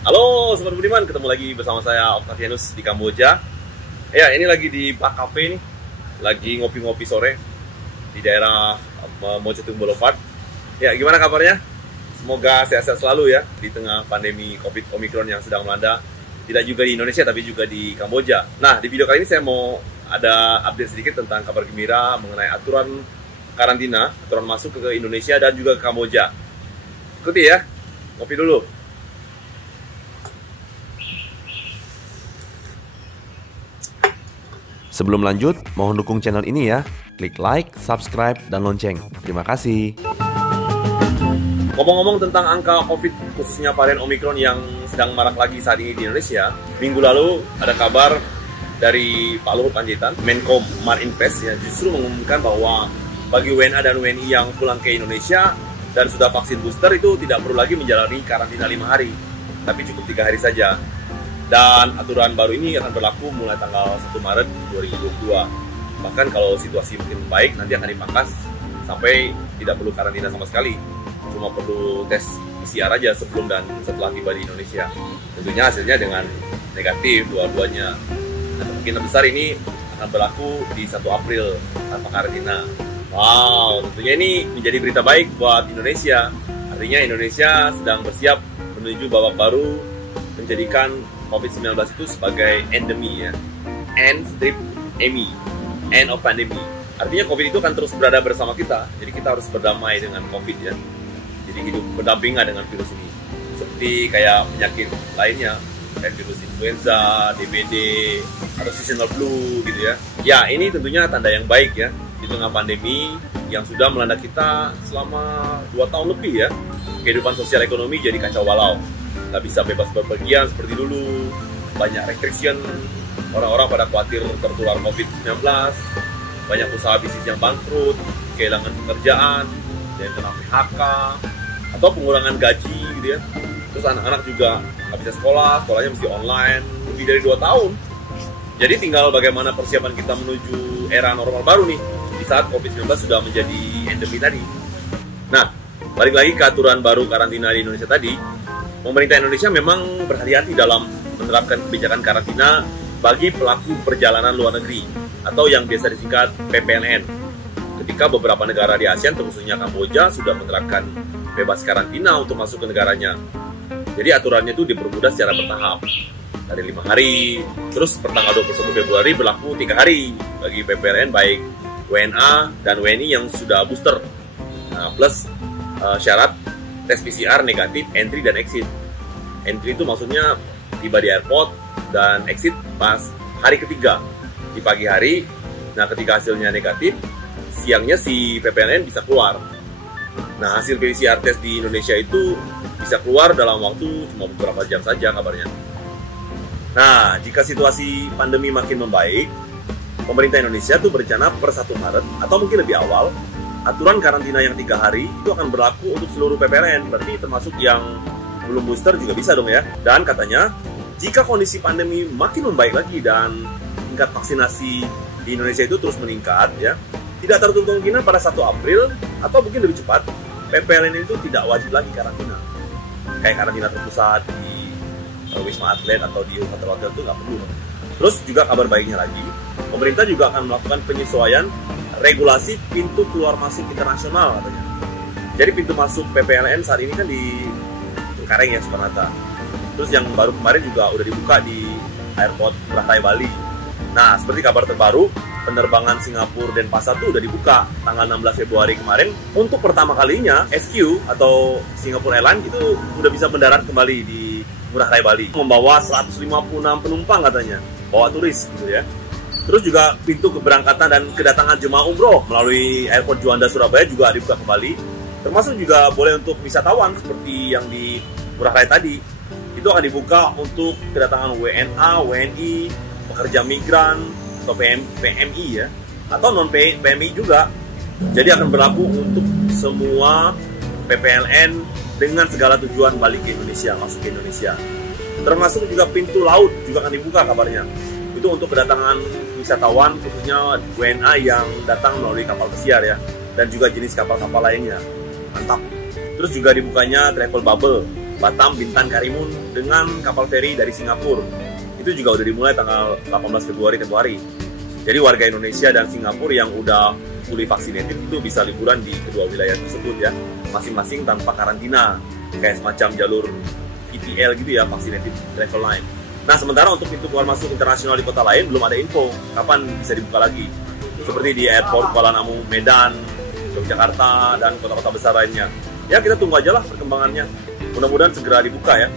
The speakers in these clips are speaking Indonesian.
Halo Sobat Budiman, ketemu lagi bersama saya Octavianus di Kamboja. Ya, ini lagi di Park Cafe nih. Lagi ngopi-ngopi sore di daerah Mojotung Boulevard. Ya, gimana kabarnya? Semoga sehat-sehat selalu ya di tengah pandemi COVID Omicron yang sedang melanda. Tidak juga di Indonesia tapi juga di Kamboja. Nah, di video kali ini saya mau ada update sedikit tentang kabar gembira mengenai aturan karantina, aturan masuk ke Indonesia dan juga ke Kamboja. Ikuti ya, ngopi dulu. Sebelum lanjut, mohon dukung channel ini ya. Klik like, subscribe, dan lonceng. Terima kasih. Ngomong-ngomong tentang angka COVID, khususnya varian Omicron yang sedang marak lagi saat ini di Indonesia, minggu lalu ada kabar dari Pak Luhut Panjaitan, Menko Marinvest, yang justru mengumumkan bahwa bagi WNA dan WNI yang pulang ke Indonesia dan sudah vaksin booster itu tidak perlu lagi menjalani karantina 5 hari, tapi cukup 3 hari saja. Dan aturan baru ini akan berlaku mulai tanggal 1 Maret 2022. Bahkan kalau situasi mungkin baik, nanti akan dipangkas sampai tidak perlu karantina sama sekali. Cuma perlu tes PCR aja sebelum dan setelah tiba di Indonesia. Tentunya hasilnya dengan negatif dua-duanya. Nah, kemungkinan besar ini akan berlaku di 1 April tanpa karantina. Wow, tentunya ini menjadi berita baik buat Indonesia. Artinya Indonesia sedang bersiap menuju babak baru menjadikan COVID-19 itu sebagai endemi ya, end of pandemic. Artinya COVID itu akan terus berada bersama kita, jadi kita harus berdamai dengan COVID ya. Jadi hidup berdampingan dengan virus ini, seperti kayak penyakit lainnya, kayak virus influenza, DBD, atau seasonal flu gitu ya. Ya, ini tentunya tanda yang baik ya, di tengah pandemi yang sudah melanda kita selama 2 tahun lebih ya. Kehidupan sosial ekonomi jadi kacau balau. Nggak bisa bebas berpergian seperti dulu, banyak restriction, orang-orang pada khawatir tertular COVID-19, banyak usaha bisnis yang bangkrut, kehilangan pekerjaan, yang kena PHK, atau pengurangan gaji gitu ya. Terus anak-anak juga nggak bisa sekolah, sekolahnya mesti online, lebih dari 2 tahun. Jadi tinggal bagaimana persiapan kita menuju era normal baru nih, di saat COVID-19 sudah menjadi endemi tadi. Nah, balik lagi ke aturan baru karantina di Indonesia tadi. Pemerintah Indonesia memang berhati-hati dalam menerapkan kebijakan karantina bagi pelaku perjalanan luar negeri atau yang biasa disingkat PPLN. Ketika beberapa negara di ASEAN, terkhususnya Kamboja, sudah menerapkan bebas karantina untuk masuk ke negaranya. Jadi aturannya itu dipermudah secara bertahap. Dari 5 hari, terus pertanggal 21 Februari berlaku 3 hari bagi PPLN baik WNA dan WNI yang sudah booster. Nah, plus syarat tes PCR negatif entry dan exit. Entry itu maksudnya tiba di airport dan exit pas hari ketiga di pagi hari. Nah, ketika hasilnya negatif, siangnya si PPLN bisa keluar. Nah, hasil PCR test di Indonesia itu bisa keluar dalam waktu cuma beberapa jam saja kabarnya. Nah, jika situasi pandemi makin membaik, pemerintah Indonesia tuh berencana per 1 Maret atau mungkin lebih awal, aturan karantina yang 3 hari itu akan berlaku untuk seluruh PPLN, berarti termasuk yang belum booster juga bisa dong ya. Dan katanya, jika kondisi pandemi makin membaik lagi dan tingkat vaksinasi di Indonesia itu terus meningkat ya, tidak tertutup kemungkinan pada 1 April atau mungkin lebih cepat, PPLN itu tidak wajib lagi karantina. Kayak karantina terpusat di Wisma Atlet atau di hotel-hotel itu nggak perlu. Terus juga kabar baiknya lagi, pemerintah juga akan melakukan penyesuaian regulasi pintu keluar masuk internasional katanya. Jadi pintu masuk PPLN saat ini kan di Cengkareng ya, Soekarno-Hatta. Terus yang baru kemarin juga udah dibuka di airport Ngurah Rai Bali. Nah, seperti kabar terbaru, penerbangan Singapura dan Denpasar tuh udah dibuka tanggal 16 Februari kemarin. Untuk pertama kalinya SQ atau Singapore Airlines itu udah bisa mendarat kembali di Ngurah Rai Bali, membawa 156 penumpang katanya, bawa turis gitu ya. Terus juga pintu keberangkatan dan kedatangan jemaah umroh melalui airport Juanda Surabaya juga dibuka kembali. Termasuk juga boleh untuk wisatawan seperti yang di Ngurah Rai tadi. Itu akan dibuka untuk kedatangan WNA, WNI, pekerja migran, atau PMI ya, atau non-PMI juga. Jadi akan berlaku untuk semua PPLN dengan segala tujuan balik ke Indonesia, masuk ke Indonesia. Termasuk juga pintu laut juga akan dibuka kabarnya. Itu untuk kedatangan wisatawan, khususnya WNA yang datang melalui kapal pesiar ya, dan juga jenis kapal-kapal lainnya. Mantap. Terus juga dibukanya travel bubble Batam, Bintan, Karimun dengan kapal feri dari Singapura. Itu juga udah dimulai tanggal 18 Februari tempoh hari. Jadi warga Indonesia dan Singapura yang udah fully vaccinated itu bisa liburan di kedua wilayah tersebut ya, masing-masing tanpa karantina, kayak semacam jalur VTL gitu ya, Vaccinated Travel Line. Nah, sementara untuk pintu keluar masuk internasional di kota lain belum ada info kapan bisa dibuka lagi. Seperti di airport Kuala Namu, Medan, Yogyakarta, dan kota-kota besar lainnya. Ya, kita tunggu aja lah perkembangannya. Mudah-mudahan segera dibuka ya.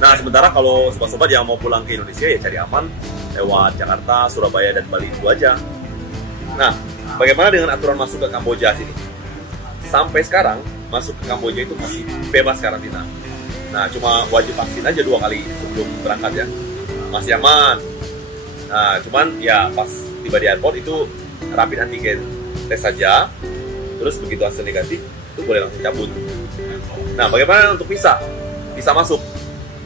Nah, sementara kalau sobat-sobat yang mau pulang ke Indonesia ya cari aman lewat Jakarta, Surabaya, dan Bali itu aja. Nah, bagaimana dengan aturan masuk ke Kamboja sini? Sampai sekarang, masuk ke Kamboja itu masih bebas karantina. Nah, cuma wajib vaksin aja 2 kali sebelum berangkat ya. Masih aman. Nah, cuman ya pas tiba di airport itu rapid antigen tes saja. Terus begitu hasil negatif, itu boleh langsung cabut. Nah, bagaimana untuk visa? Visa masuk.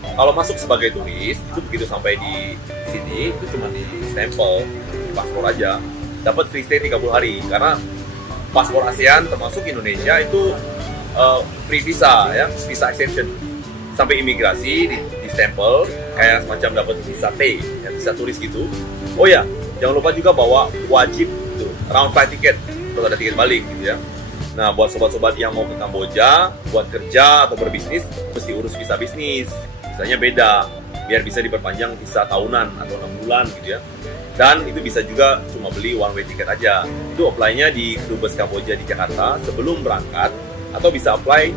Kalau masuk sebagai turis, itu begitu sampai di sini, itu cuma di stempel, di paspor aja. Dapat free stay 30 hari. Karena paspor ASEAN termasuk Indonesia itu free visa ya, visa extension. Sampai imigrasi di stempel, kayak semacam dapat visa T, ya, visa turis gitu. Oh ya, jangan lupa juga bawa wajib tuh, round flight ticket, terus ada tiket balik gitu ya. Nah, buat sobat-sobat yang mau ke Kamboja, buat kerja atau berbisnis, mesti urus visa bisnis. Visanya beda, biar bisa diperpanjang visa tahunan atau 6 bulan gitu ya. Dan itu bisa juga cuma beli one way ticket aja. Itu apply-nya di Dubes Kamboja di Jakarta sebelum berangkat, atau bisa apply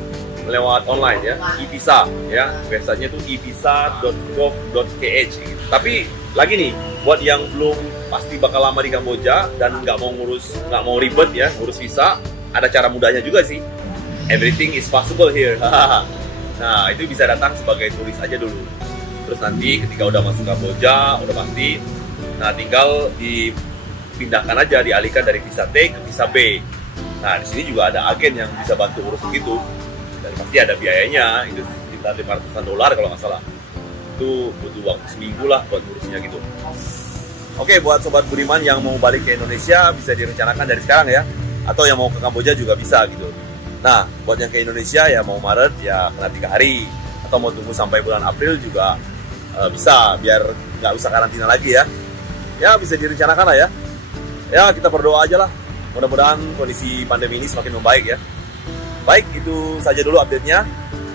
lewat online ya, e-visa ya. Websitenya tuh evisa.gov.kh gitu. Tapi lagi nih, buat yang belum pasti bakal lama di Kamboja dan nggak mau ribet ya ngurus visa, ada cara mudahnya juga sih. Everything is possible here. Nah, itu bisa datang sebagai turis aja dulu. Terus nanti ketika udah masuk Kamboja, udah pasti, nah tinggal dipindahkan aja, dialihkan dari visa T ke visa B. Nah, di sini juga ada agen yang bisa bantu urus begitu. Dan pasti ada biayanya, itu sekitar $500 kalau nggak salah. Itu butuh waktu seminggu lah buat ngurusnya gitu. Oke, buat Sobat Budiman yang mau balik ke Indonesia, bisa direncanakan dari sekarang ya. Atau yang mau ke Kamboja juga bisa gitu. Nah, buat yang ke Indonesia ya mau Maret ya kena 3 hari. Atau mau tunggu sampai bulan April juga bisa, biar nggak usah karantina lagi ya. Ya, bisa direncanakan lah ya. Ya, kita berdoa aja lah. Mudah-mudahan kondisi pandemi ini semakin membaik ya. Baik, itu saja dulu update-nya.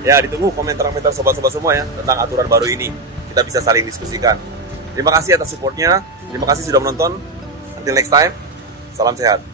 Ya, ditunggu komentar-komentar sobat-sobat semua ya tentang aturan baru ini. Kita bisa saling diskusikan. Terima kasih atas supportnya. Terima kasih sudah menonton. Until next time, salam sehat.